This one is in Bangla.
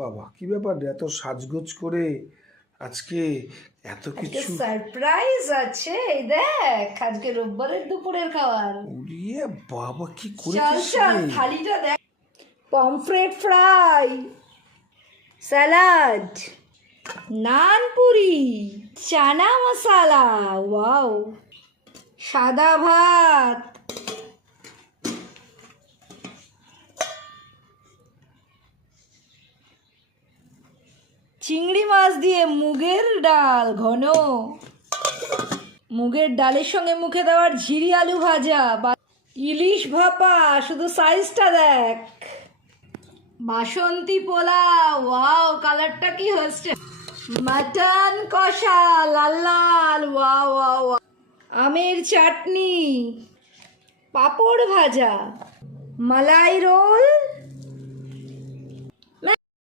বাবা কি ব্যাপার রে, এত সাজগোজ করে আজকে এত কিছু সারপ্রাইজ আছে। এই দেখ আজকে রোববারের দুপুরের খাবার। উড়িয়ে বাবা কি চল করেছিস চল রে? থালিটা দেখ। পমফ্রেট ফ্রাই, স্যালাড, নান পুরি, চানা মশলা, ওয়াও, সাদা ভাত, চিংড়ি মাছ দিয়ে মুগের ডাল ঘন, মুগের ডালের সঙ্গে মুখে দেওয়ার ঝিরি আলু ভাজা বা ইলিশ ভাপা, শুধু সাইজটা দেখ। বাসন্তী পোলাও, ওয়াও কালারটা কি হচ্ছে। মাটন কষা লাল লাল, ওয়াও ওয়াও ওয়াও। আমের চাটনি, পাঁপড় ভাজা, মালাই রোল,